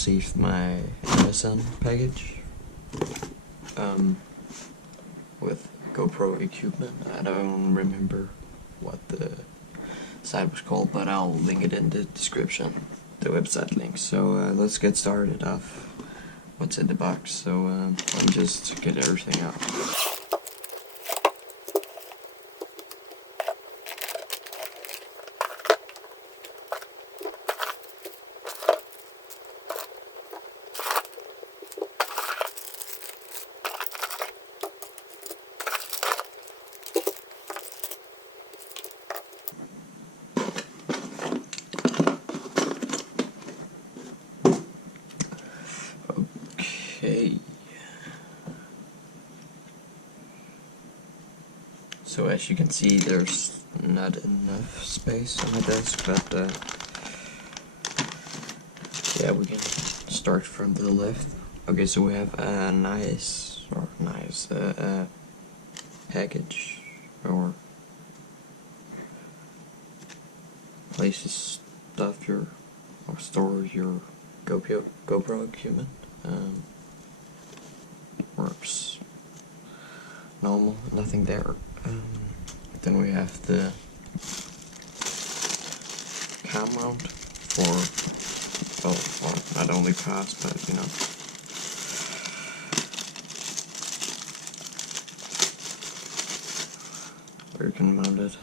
received my Amazon package with GoPro equipment. I don't remember what the site was called, but I'll link it in the description, the website link. So let's get started off what's in the box. So let me just get everything out. Okay. So as you can see, there's not enough space on the desk, but yeah, we can start from the left. Okay, so we have a nice package or place to stuff your or store your GoPro equipment. Works normal, nothing there. Then we have the cam mount for, well, not only pass, but you know, where you can mount it.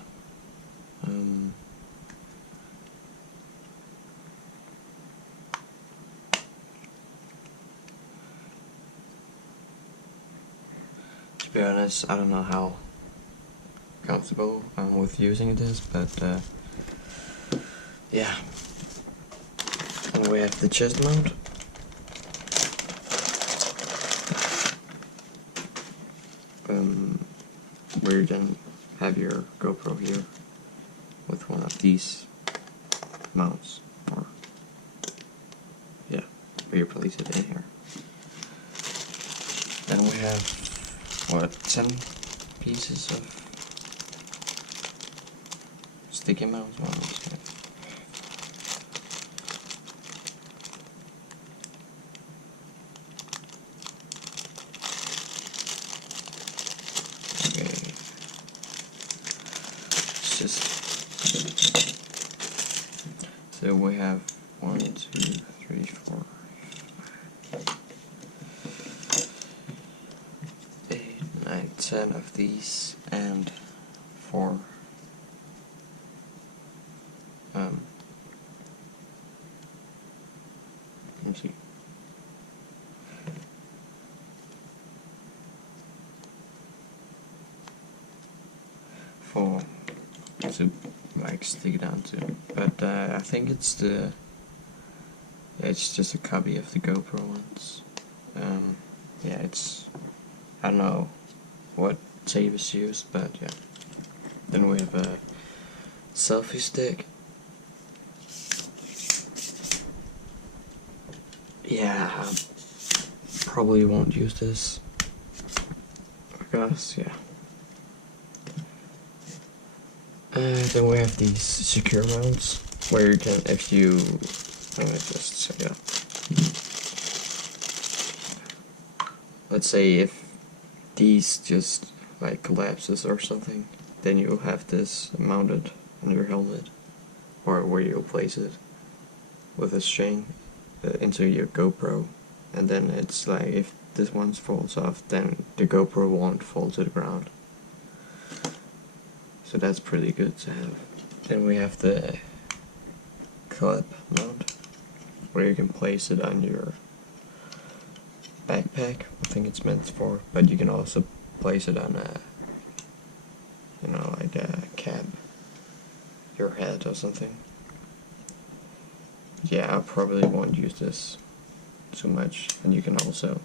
To be honest, I don't know how comfortable with using this, but yeah. And we have the chest mount. Where you can have your GoPro here with one of these mounts, or yeah, where you place it in here. Then we have, what, 10 pieces of sticky mounts. Well, okay. It's just, so we have 1, 2, 3, 4, 8, 9, 10 of these, and 4 let me see. For to like stick it onto, but I think it's it's just a copy of the GoPro ones. Yeah, it's, I don't know what tape is used, but yeah. Then we have a selfie stick. Yeah, I probably won't use this because, yeah. Then we have these secure mounts where you can, if you, let me just set it up. Let's say if these just like collapses or something, then you'll have this mounted on your helmet, or where you'll place it with a string into your GoPro, and then it's like if this one falls off, then the GoPro won't fall to the ground. So that's pretty good to have. Then we have the clip mount, where you can place it on your backpack. I think it's meant for, but you can also place it on a, you know, like a cap, your head or something. Yeah, I probably won't use this too much, and you can also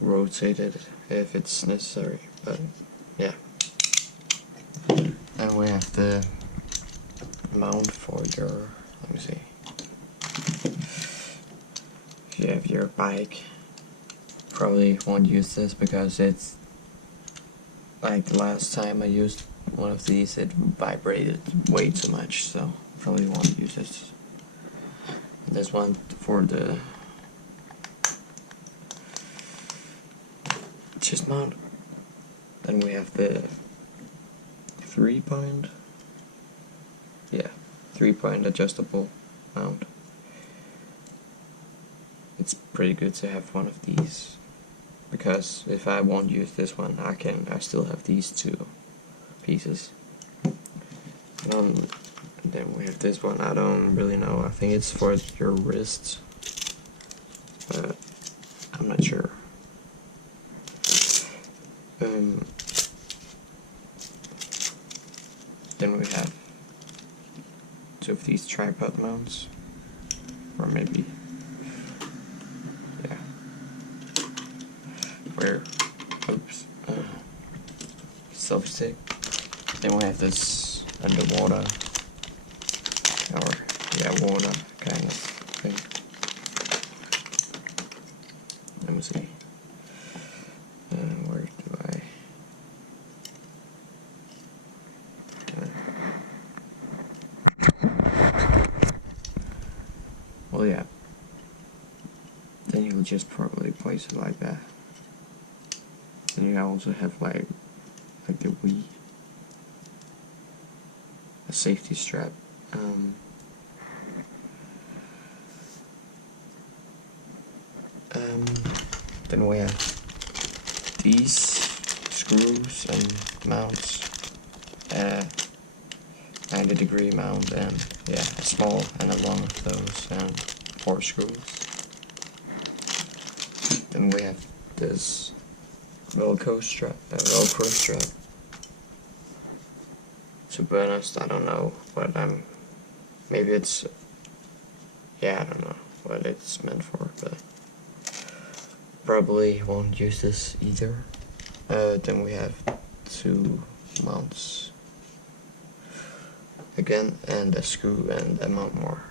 rotate it if it's necessary, but yeah. And we have the mount for your, let me see, if you have your bike, probably won't use this because it's like the last time I used one of these, it vibrated way too much, so probably won't use it. This one for the chest mount. Then we have the 3-point, 3-point adjustable mount. It's pretty good to have one of these, because if I won't use this one, I still have these 2 pieces. And then we have this one. I don't really know. I think it's for your wrists, but I'm not sure. Then we have 2 of these tripod mounts, or maybe, yeah, where, selfie stick. Then we have this underwater, or water kind of thing. Let me see. Where do I? Well, yeah. Then you'll just probably place it like that. Then you also have like the Wii, a safety strap. Then we have these screws and mounts, 90-degree mount, and a small and a long of those, and 4 screws. Then we have this Velcro strap. To be honest, I don't know what maybe it's, I don't know what it's meant for, but probably won't use this either. Then we have 2 mounts again, and a screw and a mount more.